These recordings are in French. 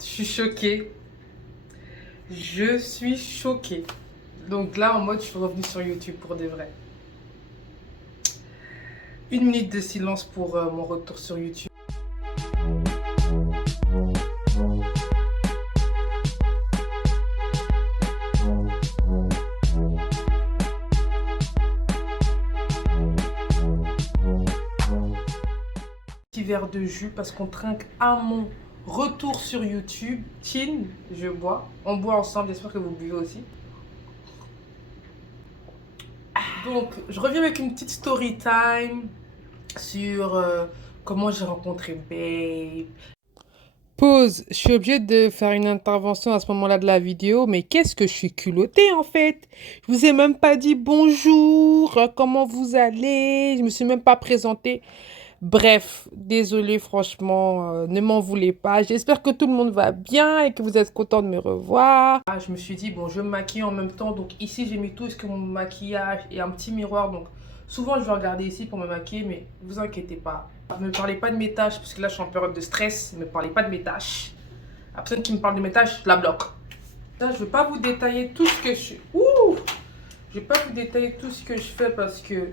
Je suis choquée. Je suis choquée. Donc là, en mode, je suis revenue sur YouTube pour de vrai. 1 minute de silence pour mon retour sur YouTube. Petit verre de jus parce qu'on trinque à mon retour sur YouTube. Chin, je bois. On boit ensemble, j'espère que vous buvez aussi. Donc, je reviens avec une petite story time sur comment j'ai rencontré Babe. Pause, je suis obligée de faire une intervention à ce moment-là de la vidéo, mais qu'est-ce que je suis culottée en fait. Je vous ai même pas dit bonjour, comment vous allez, je me suis même pas présentée. Bref, désolée franchement, ne m'en voulez pas. J'espère que tout le monde va bien et que vous êtes contents de me revoir. Ah, je me suis dit, bon, je me maquille en même temps. Donc ici, j'ai mis tout ce que mon maquillage et un petit miroir. Donc souvent, je vais regarder ici pour me maquiller, mais ne vous inquiétez pas. Ne me parlez pas de mes tâches, parce que là, je suis en période de stress. Ne me parlez pas de mes tâches. La personne qui me parle de mes tâches, je la bloque. Là, je ne vais pas vous détailler tout ce que je... Ouh! Je ne vais pas vous détailler tout ce que je fais parce que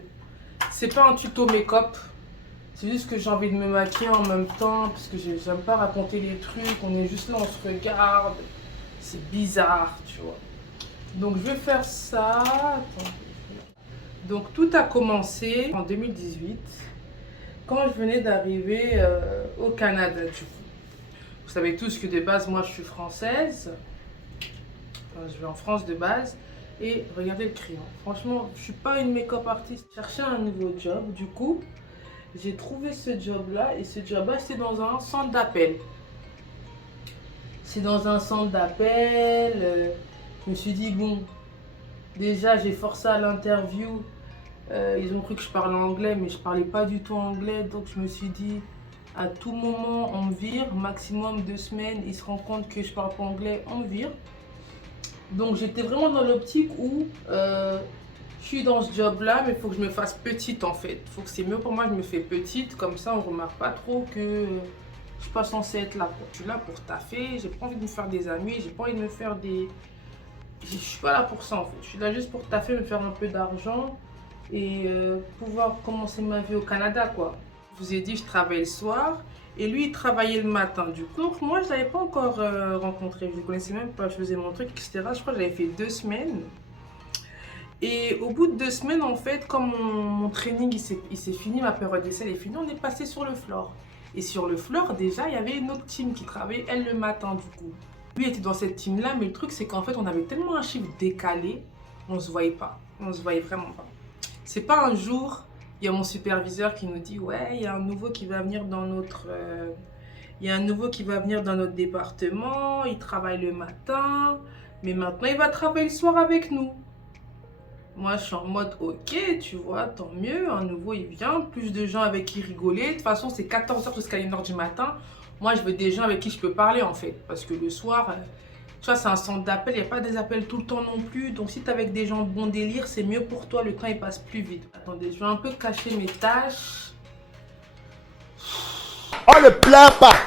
c'est pas un tuto make-up. C'est juste que j'ai envie de me maquiller en même temps parce que j'aime pas raconter les trucs. On est juste là, on se regarde. C'est bizarre, tu vois. Donc, je vais faire ça. Attends. Donc, tout a commencé en 2018 quand je venais d'arriver au Canada, du coup. Vous savez tous que de base, moi, je suis française. Enfin, je vais en France de base. Et regardez le crayon. Franchement, je suis pas une make-up artiste. Je cherchais un nouveau job, du coup. J'ai trouvé ce job-là et ce job-là, c'est dans un centre d'appel. C'est dans un centre d'appel. Je me suis dit, bon, déjà, j'ai forcé à l'interview. Ils ont cru que je parlais anglais, mais je parlais pas du tout anglais. Donc, je me suis dit, à tout moment, on me vire. Maximum 2 semaines, ils se rendent compte que je parle pas anglais, on me vire. Donc, j'étais vraiment dans l'optique où... je suis dans ce job-là, mais il faut que je me fasse petite en fait. Il faut que c'est mieux pour moi, je me fais petite, comme ça on ne remarque pas trop que je suis pas censée être là. Je suis là pour taffer, j'ai pas envie de me faire des amis, j'ai pas envie de me faire des... Je suis pas là pour ça en fait. Je suis là juste pour taffer, me faire un peu d'argent et pouvoir commencer ma vie au Canada quoi. Je vous ai dit, je travaille le soir et lui il travaillait le matin du coup. Donc moi je l'avais pas encore rencontré, je ne connaissais même pas, je faisais mon truc, etc. Je crois que j'avais fait 2 semaines. Et au bout de 2 semaines, en fait, comme mon training il s'est fini, ma période d'essai est finie, on est passé sur le floor. Et sur le floor, déjà, il y avait une autre team qui travaillait, elle, le matin, du coup. Lui était dans cette team-là, mais le truc, c'est qu'en fait, on avait tellement un chiffre décalé, on se voyait pas. On se voyait vraiment pas. C'est pas un jour, il y a mon superviseur qui nous dit, ouais, il y a un nouveau qui va venir dans notre... il y a un nouveau qui va venir dans notre département, il travaille le matin, mais maintenant, il va travailler le soir avec nous. Moi, je suis en mode, ok, tu vois, tant mieux, un nouveau, il vient, plus de gens avec qui rigoler. De toute façon, c'est 14h jusqu'à 1h du matin. Moi, je veux des gens avec qui je peux parler, en fait. Parce que le soir, tu vois, c'est un centre d'appel, il n'y a pas des appels tout le temps non plus. Donc, si tu es avec des gens de bon délire, c'est mieux pour toi, le temps, il passe plus vite. Attendez, je vais un peu cacher mes tâches. Oh, ne pleure pas.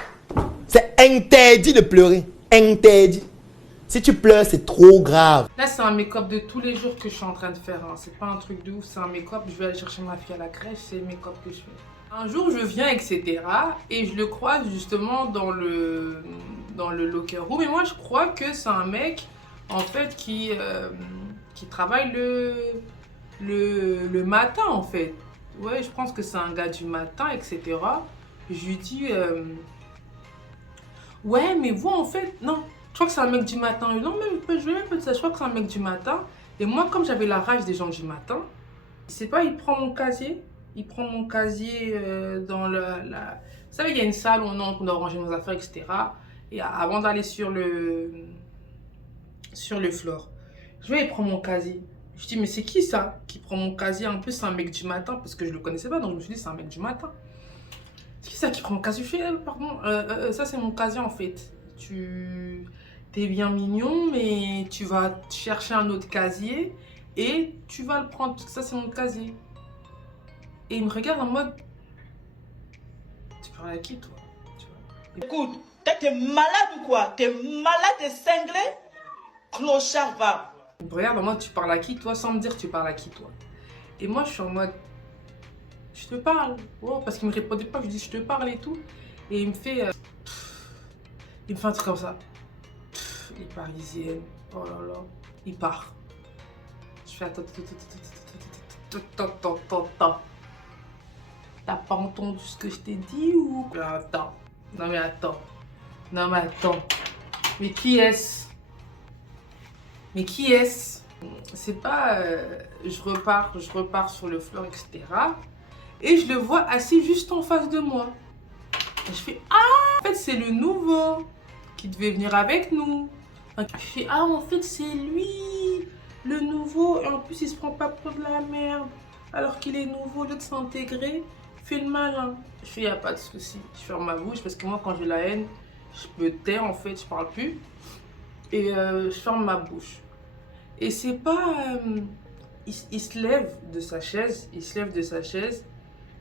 C'est interdit de pleurer. Interdit. Si tu pleures, c'est trop grave. Là, c'est un make-up de tous les jours que je suis en train de faire. Hein. C'est pas un truc de ouf, c'est un make-up. Je vais aller chercher ma fille à la crèche, c'est le make-up que je fais. Un jour, je viens, etc. Et je le croise justement dans le locker room. Et moi, je crois que c'est un mec, en fait, qui travaille le matin, en fait. Ouais, je pense que c'est un gars du matin, etc. Je lui dis, ouais, mais vous, en fait, non. Je crois que c'est un mec du matin. Non, mais je vais même pas dire ça. Je crois que c'est un mec du matin. Et moi, comme j'avais la rage des gens du matin, je sais pas, il prend mon casier. Il prend mon casier dans la... Vous savez, il y a une salle où on doit ranger nos affaires, etc. Et avant d'aller sur le floor, je vais, il prend mon casier. Je dis, mais c'est qui ça qui prend mon casier? En plus, c'est un mec du matin parce que je le connaissais pas. Donc, je me suis dit, c'est un mec du matin. C'est qui ça qui prend mon casier? Je fais, pardon, ça, c'est mon casier en fait. T'es bien mignon, mais tu vas chercher un autre casier et tu vas le prendre parce que ça, c'est mon casier. Et il me regarde en mode, tu parles à qui, toi? Tu vois. Écoute, T'es malade ou quoi? T'es malade, t'es cinglé? Clochard, va. Regarde, en mode, tu parles à qui, toi, sans me dire tu parles à qui, toi. Et moi, je suis en mode, je te parle. Oh, parce qu'il me répondait pas, je dis, je te parle et tout. Et il me fait un truc comme ça. Les Parisiennes, oh là là, il part. Je fais attends. T'as pas entendu ce que je t'ai dit ou... Attends, non mais attends. Mais qui est-ce? C'est pas... je repars sur le floor, etc. Et je le vois assis juste en face de moi. Et je fais, ah, en fait c'est le nouveau qui devait venir avec nous. Je fais, ah, en fait c'est lui, le nouveau. Et en plus il se prend pas pour de la merde. Alors qu'il est nouveau, au lieu de s'intégrer, fait le malin. Je fais, y a pas de souci. Je ferme ma bouche parce que moi quand j'ai la haine, je me tais en fait, je parle plus. Et je ferme ma bouche. Et c'est pas... il se lève de sa chaise,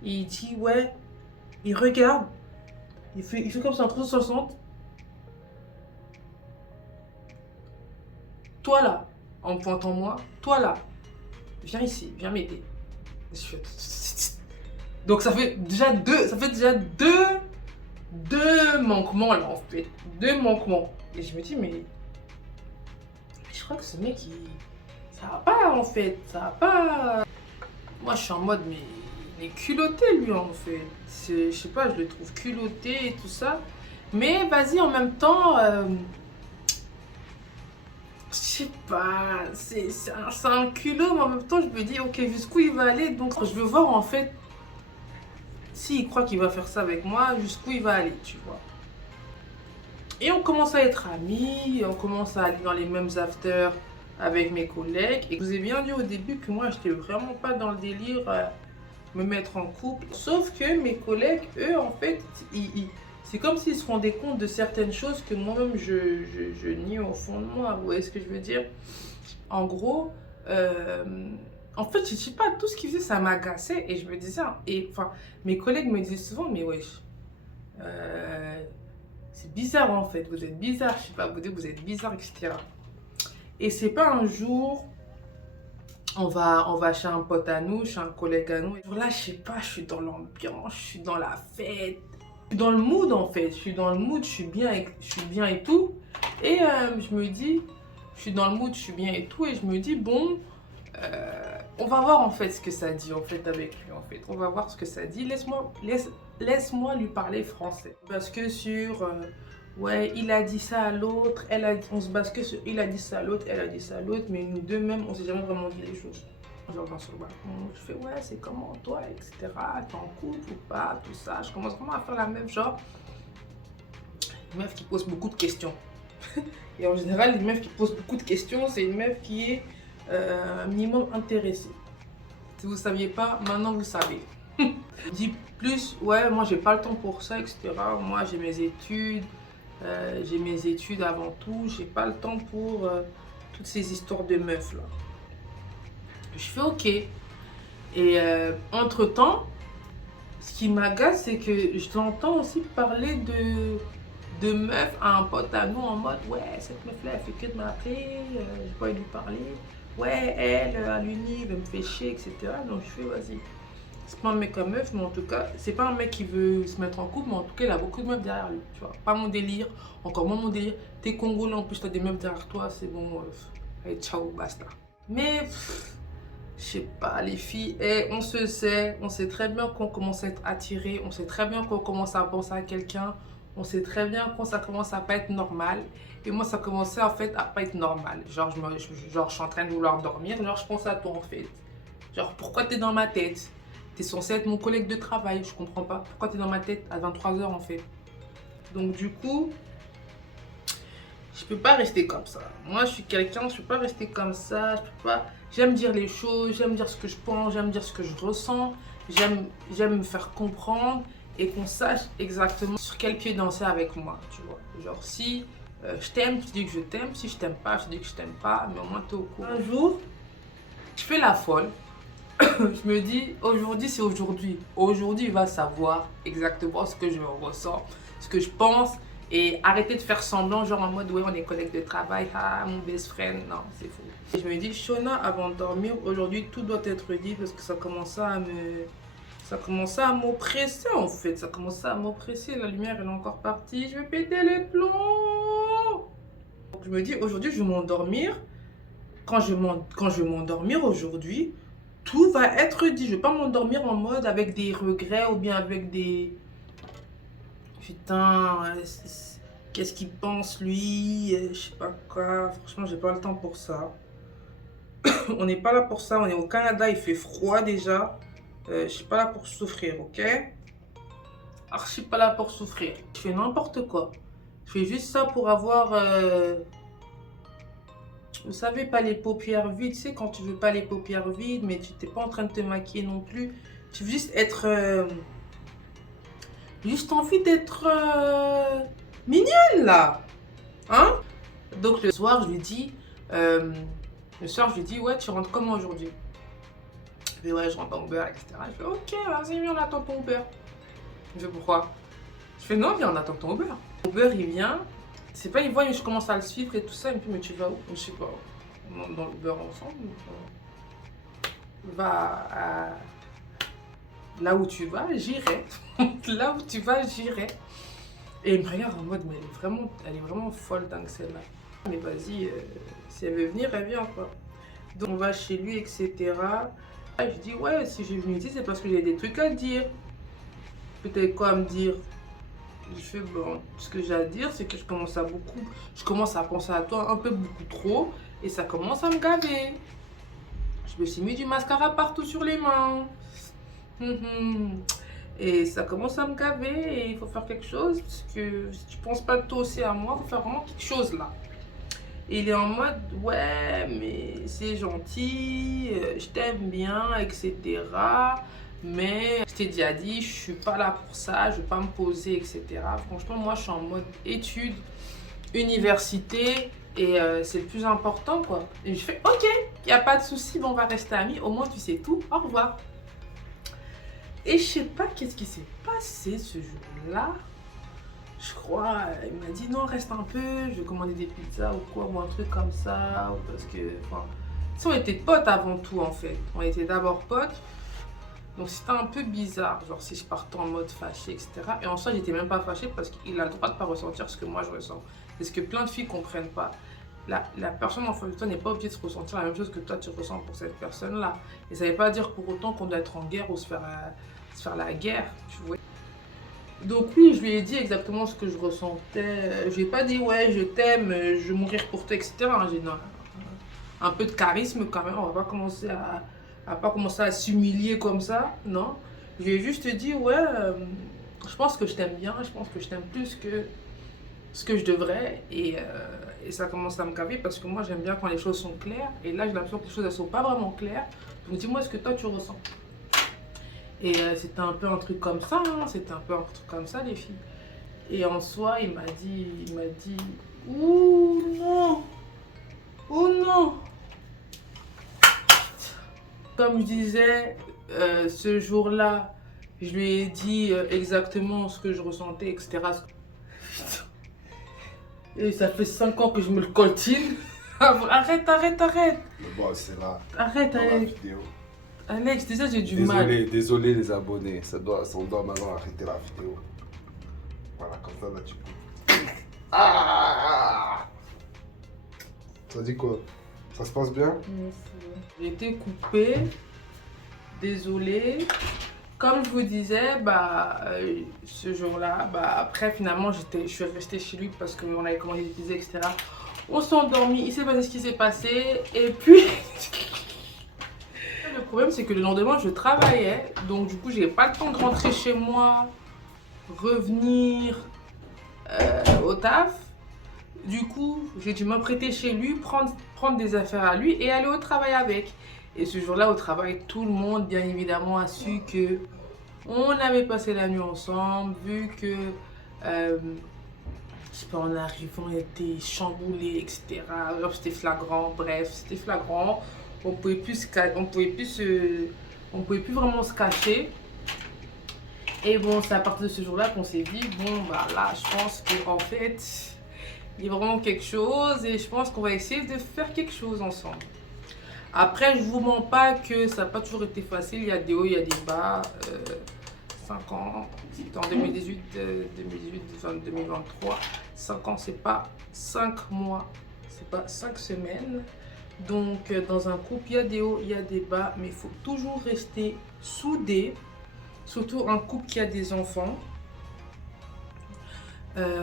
il dit, ouais, il regarde, il fait comme ça en 360. Toi là, en pointant moi, toi là, viens ici, viens m'aider. Donc ça fait déjà deux manquements là en fait, deux manquements. Et je me dis, mais je crois que ce mec, ça va pas en fait, ça va pas. Moi je suis en mode, mais il est culotté lui en fait. Je sais pas, je le trouve culotté et tout ça. Mais vas-y, en même temps, je sais pas, c'est un culot, mais en même temps je me dis, ok, jusqu'où il va aller. Donc je veux voir en fait, s'il croit qu'il va faire ça avec moi, jusqu'où il va aller, tu vois. Et on commence à être amis, on commence à aller dans les mêmes afters avec mes collègues. Et je vous ai bien dit au début que moi, j'étais vraiment pas dans le délire me mettre en couple. Sauf que mes collègues, eux, en fait, c'est comme s'ils se rendaient compte de certaines choses que moi-même, je nie au fond de moi. Vous voyez ce que je veux dire? En gros, en fait, je sais pas, tout ce qu'ils faisaient, ça m'agaçait. Et je me disais, et enfin, mes collègues me disaient souvent, mais wesh, c'est bizarre en fait, vous êtes bizarre, je sais pas, vous êtes bizarre, etc. Et c'est pas un jour, on va chez un pote à nous, chez un collègue à nous. Et là, je sais pas, je suis dans l'ambiance, je suis dans la fête, je suis dans le mood en fait, je suis bien et tout. Et je me dis, je suis dans le mood, je suis bien et tout. Et je me dis, bon, on va voir en fait ce que ça dit en fait avec lui en fait. On va voir ce que ça dit. Laisse-moi lui parler français. Parce que sur, ouais, il a dit ça à l'autre, on se base que sur il a dit ça à l'autre, elle a dit ça à l'autre, mais nous deux même, on s'est jamais vraiment dit les choses. Je reviens sur le balcon, je fais ouais, c'est comment toi, etc. T'es en couple ou pas, tout ça. Je commence vraiment à faire la même genre. Une meuf qui pose beaucoup de questions. Et en général, les meufs qui posent beaucoup de questions, c'est une meuf qui est un minimum intéressée. Si vous ne saviez pas, maintenant vous savez. Je dis plus, ouais, moi j'ai pas le temps pour ça, etc. Moi j'ai mes études avant tout. J'ai pas le temps pour toutes ces histoires de meufs là. Je fais ok. Et entre-temps, ce qui m'agace, c'est que je t'entends aussi parler de meufs à un pote à nous en mode ouais, cette meuf là elle fait que de m'appeler, je peux lui parler, ouais, elle à l'uni elle me fait chier, etc. Donc je fais vas-y, c'est pas un mec à meuf, mais en tout cas c'est pas un mec qui veut se mettre en couple, mais en tout cas il a beaucoup de meufs derrière lui, tu vois. Pas mon délire, encore moins mon délire. T'es congolais en plus, t'as des meufs derrière toi, c'est bon, allez ciao, basta. Mais je sais pas, les filles, on sait très bien qu'on commence à être attiré, on sait très bien qu'on commence à penser à quelqu'un. On sait très bien quand ça commence à pas être normal. Et moi, ça commençait en fait à pas être normal. Genre, je suis en train de vouloir dormir. Genre, je pense à toi en fait. Genre, pourquoi t'es dans ma tête? T'es censé être mon collègue de travail. Je comprends pas. Pourquoi t'es dans ma tête à 23 h en fait? Donc, du coup, je peux pas rester comme ça. Moi, je suis quelqu'un, je peux pas rester comme ça. Je peux pas. J'aime dire les choses, j'aime dire ce que je pense, j'aime dire ce que je ressens. J'aime me faire comprendre. Et qu'on sache exactement sur quel pied danser avec moi, tu vois. Genre, si je t'aime, tu dis que je t'aime. Si je t'aime pas, je dis que je t'aime pas. Mais au moins, t'es au courant. Un jour, je fais la folle. Je me dis, aujourd'hui, c'est aujourd'hui. Aujourd'hui, il va savoir exactement ce que je ressens, ce que je pense Et arrêtez de faire semblant, genre en mode, ouais, on est collègues de travail, ah, mon best friend. Non, c'est faux. Et je me dis, Shona, avant de dormir, aujourd'hui, tout doit être dit parce que ça commençait à me... Ça commençait à m'oppresser en fait, ça commençait à m'oppresser. La lumière, elle est encore partie, je vais péter les plombs. Donc je me dis, aujourd'hui, je vais m'endormir. Quand je vais m'endormir aujourd'hui, tout va être dit. Je vais pas m'endormir en mode avec des regrets ou bien avec des... Putain, qu'est-ce qu'il pense lui, je sais pas quoi. Franchement, j'ai pas le temps pour ça. On n'est pas là pour ça, on est au Canada, il fait froid déjà. Je suis pas là pour souffrir, ok? Archi pas là pour souffrir. Je fais n'importe quoi. Je fais juste ça pour avoir... Vous savez, pas les paupières vides. Tu sais, quand tu veux pas les paupières vides, mais tu t'es pas en train de te maquiller non plus. Tu veux juste être... Juste envie d'être mignonne, là. Hein? Donc, le soir, je lui dis... ouais, tu rentres comment aujourd'hui? Je fais, ouais, je rentre en Uber, etc. Je fais, ok, vas-y, viens, on attend ton Uber. Je fais, pourquoi? Je fais, non, viens, on attend ton Uber. Uber, il vient. C'est pas, il voit, je commence à le suivre et tout ça. Il me dit, mais tu vas où? Je sais pas. Dans l'Uber ensemble. Va à... Là où tu vas, j'irai. Là où tu vas, j'irai. Et il me regarde en mode, mais elle est vraiment folle dingue celle-là. Mais vas-y, si elle veut venir, elle vient quoi. Donc on va chez lui, etc. Et je dis, ouais, si j'ai venu ici, c'est parce que j'ai des trucs à dire. Peut-être quoi à me dire? Je fais, bon, ce que j'ai à dire, c'est que je commence à penser à toi un peu beaucoup trop. Et ça commence à me gaver. Je me suis mis du mascara partout sur les mains. Et ça commence à me gaver et il faut faire quelque chose. Parce que si tu penses pas toi aussi à moi, il faut faire vraiment quelque chose là. Et il est en mode, ouais, mais c'est gentil, je t'aime bien, etc. Mais je t'ai déjà dit, je suis pas là pour ça, je vais pas me poser, etc. Franchement, moi, je suis en mode études, université, et c'est le plus important, quoi. Et je fais, ok, il n'y a pas de souci, bon, on va rester amis, au moins tu sais tout, au revoir. Et je sais pas qu'est-ce qui s'est passé ce jour-là. Je crois, il m'a dit non, reste un peu, je vais commander des pizzas ou quoi, ou un truc comme ça, ou parce que, enfin, on était potes avant tout en fait. On était d'abord potes, donc c'était un peu bizarre, genre si je partais en mode fâché, etc. Et en soi, j'étais même pas fâchée parce qu'il a le droit de pas ressentir ce que moi je ressens. C'est ce que plein de filles comprennent pas. La personne en face de toi n'est pas obligée de ressentir la même chose que toi tu ressens pour cette personne-là. Et ça ne veut pas dire pour autant qu'on doit être en guerre ou se faire la guerre, tu vois. Donc oui, je lui ai dit exactement ce que je ressentais. Je lui ai pas dit ouais, je t'aime, je vais mourir pour toi, etc. J'ai dit non, un peu de charisme quand même. On va pas commencer à s'humilier comme ça, non. Je lui ai juste dit ouais, je pense que je t'aime bien, je pense que je t'aime plus que ce que je devrais. Et ça commence à me caver parce que moi j'aime bien quand les choses sont claires. Et là j'ai l'impression que les choses elles sont pas vraiment claires. Donc dis-moi ce que toi tu ressens. Et c'était un peu un truc comme ça, hein. C'était un peu un truc comme ça les filles. Et en soi, il m'a dit, ouh non, oh non. Comme je disais, ce jour-là, je lui ai dit exactement ce que je ressentais, etc. Et ça fait 5 ans que je me le coltine. Arrête. Bon, c'est là. Arrête, dans la Alex. vidéo. Alex, déjà j'ai du mal. Désolé les abonnés, on doit maintenant arrêter la vidéo. Voilà, comme ça là tu peux. Ah! Ça dit quoi? Ça se passe bien? J'ai été coupée. Désolée. Comme je vous disais, ce jour-là, après finalement je suis restée chez lui parce qu'on avait commandé des pizzas, etc. On s'est endormi, il s'est passé ce qui s'est passé et puis... Le problème c'est que le lendemain je travaillais, donc du coup j'ai pas le temps de rentrer chez moi, revenir au taf. Du coup j'ai dû m'apprêter chez lui, prendre des affaires à lui et aller au travail avec. Et ce jour-là au travail, tout le monde bien évidemment a su que on avait passé la nuit ensemble, vu que je sais pas, en arrivant on était chamboulés, etc. C'était flagrant, bref, c'était flagrant. On pouvait plus vraiment se cacher. Et bon, c'est à partir de ce jour-là qu'on s'est dit, bon, bah là, je pense qu'en fait, il y a vraiment quelque chose et je pense qu'on va essayer de faire quelque chose ensemble. Après, je vous mens pas que ça n'a pas toujours été facile. Il y a des hauts, il y a des bas. 5 ans, c'était en 2018, 2023. 5 ans, c'est pas 5 mois, c'est pas 5 semaines. Donc, dans un couple, il y a des hauts, il y a des bas, mais il faut toujours rester soudé. Surtout un couple qui a des enfants.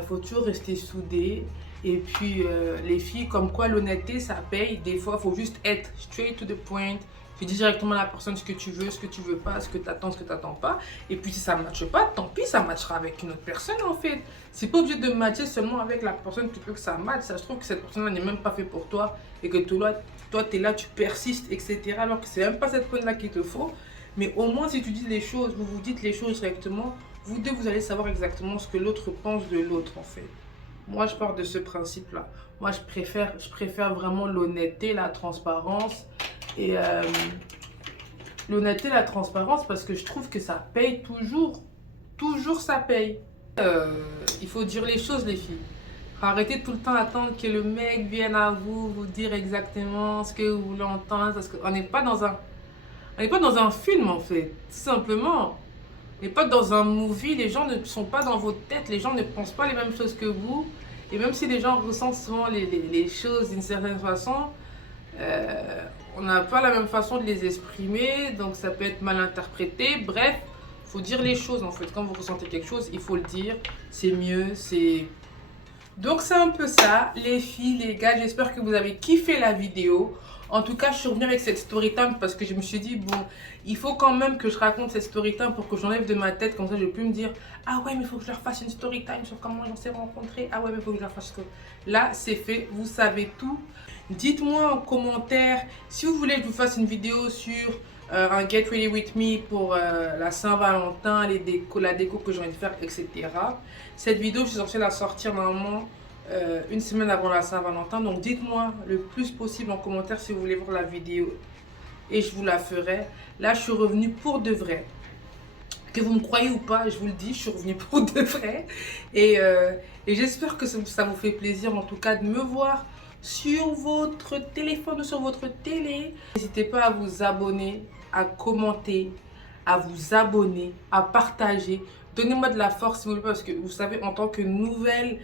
Faut toujours rester soudé. Et puis, les filles, comme quoi l'honnêteté, ça paye. Des fois, il faut juste être straight to the point. Tu dis directement à la personne ce que tu veux pas, ce que tu attends, ce que tu n'attends pas. Et puis, si ça ne matche pas, tant pis, ça matchera avec une autre personne, en fait. C'est pas obligé de matcher seulement avec la personne que tu veux que ça matche. Ça se trouve que cette personne-là n'est même pas faite pour toi. Et que toi, tu es là, tu persistes, etc. Alors que c'est même pas cette personne-là qu'il te faut. Mais au moins, si tu dis les choses, vous vous dites les choses directement, vous deux, vous allez savoir exactement ce que l'autre pense de l'autre, en fait. Moi, je pars de ce principe-là. Moi, je préfère vraiment l'honnêteté, la transparence. Et l'honnêteté, la transparence, parce que je trouve que ça paye toujours. Toujours, ça paye. Il faut dire les choses, les filles. Arrêtez tout le temps d'attendre que le mec vienne à vous dire exactement ce que vous voulez entendre. Parce qu'on n'est pas dans un film, en fait. Tout simplement. On n'est pas dans un movie. Les gens ne sont pas dans votre tête. Les gens ne pensent pas les mêmes choses que vous. Et même si les gens ressentent souvent les choses d'une certaine façon, on n'a pas la même façon de les exprimer. Donc ça peut être mal interprété. Bref, il faut dire les choses, en fait. Quand vous ressentez quelque chose, il faut le dire. C'est mieux, c'est... Donc c'est un peu ça, les filles, les gars. J'espère que vous avez kiffé la vidéo. En tout cas, je suis revenue avec cette story time parce que je me suis dit, bon, il faut quand même que je raconte cette story time pour que j'enlève de ma tête. Comme ça, je peux me dire, ah ouais, mais il faut que je leur fasse une story time sur comment j'en s'est rencontrés. Ah ouais, mais il faut que je leur fasse... Là, c'est fait, vous savez tout. Dites-moi en commentaire si vous voulez que je vous fasse une vidéo sur un Get Ready With Me pour la Saint-Valentin, la déco que j'ai envie de faire, etc. Cette vidéo, je suis censée la sortir normalement une semaine avant la Saint-Valentin. Donc dites-moi le plus possible en commentaire si vous voulez voir la vidéo et je vous la ferai. Là, je suis revenue pour de vrai. Que vous me croyez ou pas, je vous le dis, je suis revenue pour de vrai. Et j'espère que ça vous fait plaisir en tout cas de me voir sur votre téléphone ou sur votre télé. N'hésitez pas à vous abonner, à commenter, à vous abonner, à partager. Donnez-moi de la force s'il vous plaît parce que vous savez, en tant que nouvelle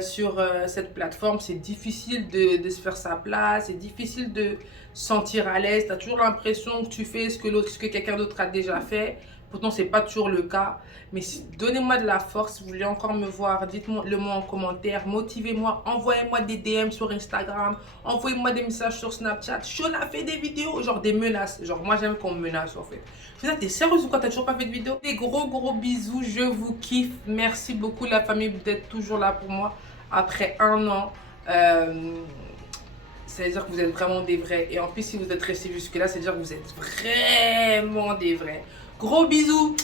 sur cette plateforme, c'est difficile de se faire sa place, c'est difficile de se sentir à l'aise. Tu as toujours l'impression que tu fais ce que quelqu'un d'autre a déjà fait. Pourtant, ce n'est pas toujours le cas. Mais donnez-moi de la force. Si vous voulez encore me voir, dites-moi le mot en commentaire. Motivez-moi. Envoyez-moi des DM sur Instagram. Envoyez-moi des messages sur Snapchat. Shona fait des vidéos, genre des menaces. Genre, moi, j'aime qu'on me menace, en fait. Je veux dire, t'es sérieuse ou quoi? T'as toujours pas fait de vidéo? Des gros bisous. Je vous kiffe. Merci beaucoup, la famille, d'être toujours là pour moi. Après 1 an. C'est-à-dire que vous êtes vraiment des vrais. Et en plus, si vous êtes restés jusque-là, c'est-à-dire que vous êtes vraiment des vrais. Gros bisous!